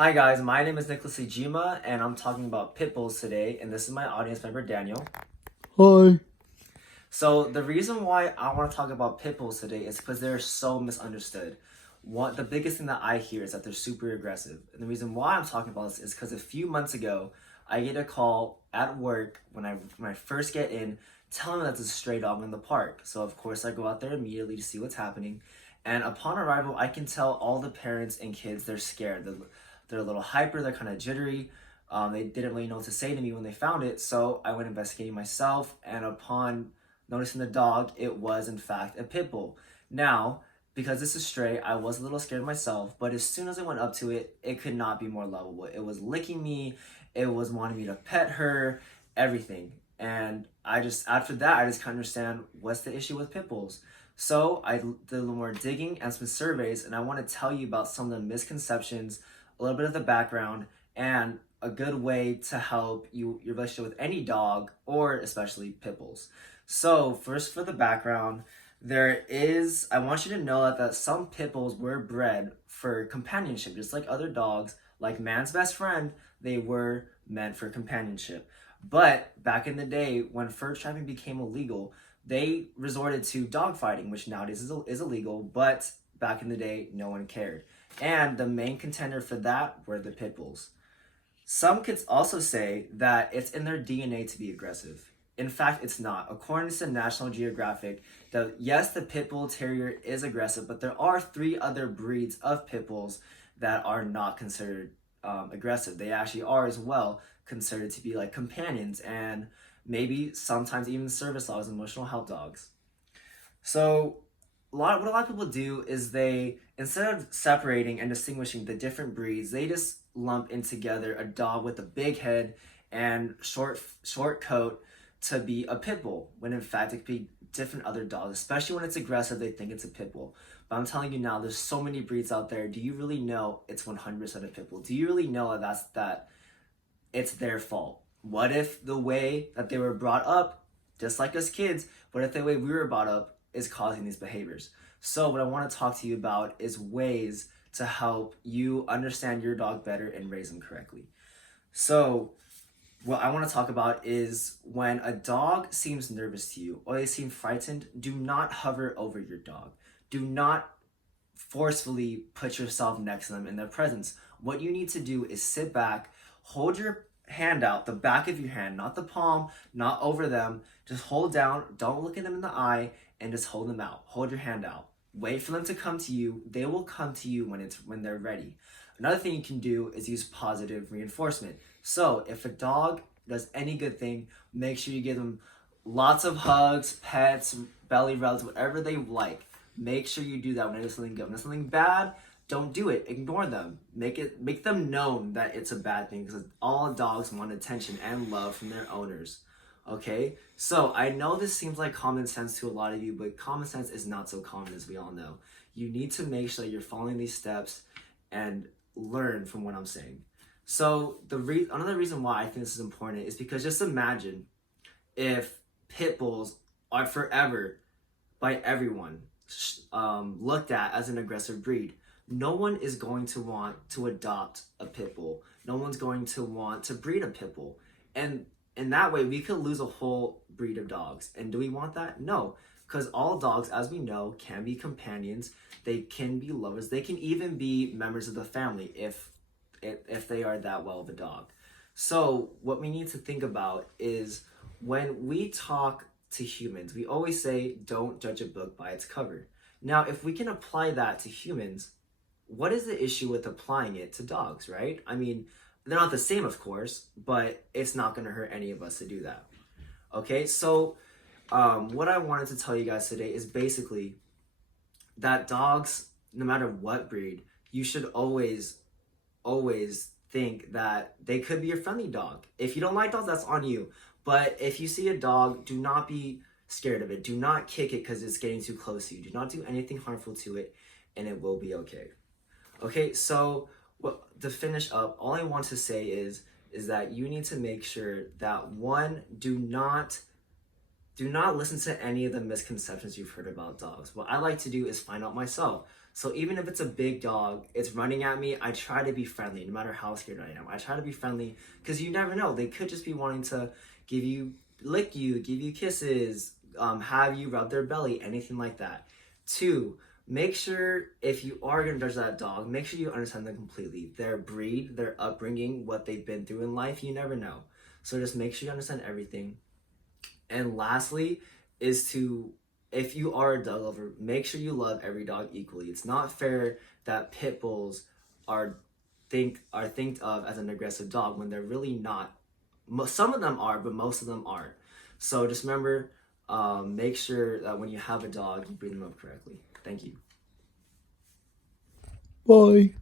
Hi guys, my name is Nicholas Ijima and I'm talking about pit bulls today, and this is my audience member Daniel. Hi. So the reason why I want to talk about pit bulls today is because they're so misunderstood. The biggest thing that I hear is that they're super aggressive. And the reason why I'm talking about this is because a few months ago I get a call at work when I first get in telling me that there's a stray dog in the park. So of course I go out there immediately to see what's happening. And upon arrival, I can tell all the parents and kids they're scared. They're a little hyper, they're kind of jittery. They didn't really know what to say to me when they found it, so I went investigating myself, and upon noticing the dog, it was in fact a pit bull. Now, because this is stray, I was a little scared myself, but as soon as I went up to it, it could not be more lovable. It was licking me, it was wanting me to pet her, everything. And after that, I just kind of understand what's the issue with pit bulls. So I did a little more digging and some surveys, and I want to tell you about some of the misconceptions, a little bit of the background, and a good way to help your relationship with any dog or especially pit bulls. So first, for the background, I want you to know that some pit bulls were bred for companionship, just like other dogs, like man's best friend, they were meant for companionship. But back in the day, when fur trapping became illegal, they resorted to dog fighting, which nowadays is illegal, but back in the day, no one cared. And the main contender for that were the pit bulls. Some kids also say that it's in their DNA to be aggressive. In fact, it's not. According to National Geographic, yes, the pit bull terrier is aggressive, but there are three other breeds of pit bulls that are not considered aggressive. They actually are as well considered to be like companions and maybe sometimes even service dogs, emotional help dogs. So what a lot of people do is they, instead of separating and distinguishing the different breeds, they just lump in together a dog with a big head and short coat to be a pit bull, when in fact it could be different other dogs. Especially when it's aggressive, they think it's a pit bull. But I'm telling you now, there's so many breeds out there. Do you really know it's 100% a pit bull? Do you really know that it's their fault? What if the way that they were brought up, just like us kids, what if the way we were brought up is causing these behaviors? So what I want to talk to you about is ways to help you understand your dog better and raise them correctly. So what I want to talk about is when a dog seems nervous to you or they seem frightened, do not hover over your dog. Do not forcefully put yourself next to them in their presence. What you need to do is sit back, hold your hand out, the back of your hand, not the palm, not over them. Just hold down, don't look at them in the eye, and just hold them out. Hold your hand out. Wait for them to come to you. They will come to you when they're ready. Another thing you can do is use positive reinforcement. So if a dog does any good thing, make sure you give them lots of hugs, pets, belly rubs, whatever they like. Make sure you do that when it is something good. When it's something bad, don't do it. Ignore them. Make them known that it's a bad thing, because all dogs want attention and love from their owners. Okay? So I know this seems like common sense to a lot of you, but common sense is not so common, as we all know. You need to make sure that you're following these steps and learn from what I'm saying. So another reason why I think this is important is because just imagine if pit bulls are forever by everyone looked at as an aggressive breed. No one is going to want to adopt a pit bull. No one's going to want to breed a pit bull. And in that way, we could lose a whole breed of dogs. And do we want that? No, because all dogs, as we know, can be companions. They can be lovers. They can even be members of the family if they are that well of a dog. So what we need to think about is when we talk to humans, we always say, don't judge a book by its cover. Now, if we can apply that to humans, what is the issue with applying it to dogs, right? I mean, they're not the same, of course, but it's not going to hurt any of us to do that. Okay, so what I wanted to tell you guys today is basically that dogs, no matter what breed, you should always think that they could be a friendly dog. If you don't like dogs, that's on you. But if you see a dog, do not be scared of it. Do not kick it because it's getting too close to you. Do not do anything harmful to it, and it will be okay. Okay, so to finish up, all I want to say is that you need to make sure that, one, do not listen to any of the misconceptions you've heard about dogs. What I like to do is find out myself. So even if it's a big dog, it's running at me, I try to be friendly no matter how scared I am. I try to be friendly because you never know. They could just be wanting to lick you, give you kisses, have you rub their belly, anything like that. Two, make sure if you are going to judge that dog, make sure you understand them completely. Their breed, their upbringing, what they've been through in life, you never know. So just make sure you understand everything. And lastly, is to, if you are a dog lover, make sure you love every dog equally. It's not fair that pit bulls are think of as an aggressive dog when they're really not. Some of them are, but most of them aren't. So just remember, make sure that when you have a dog, you bring them up correctly. Thank you. Bye.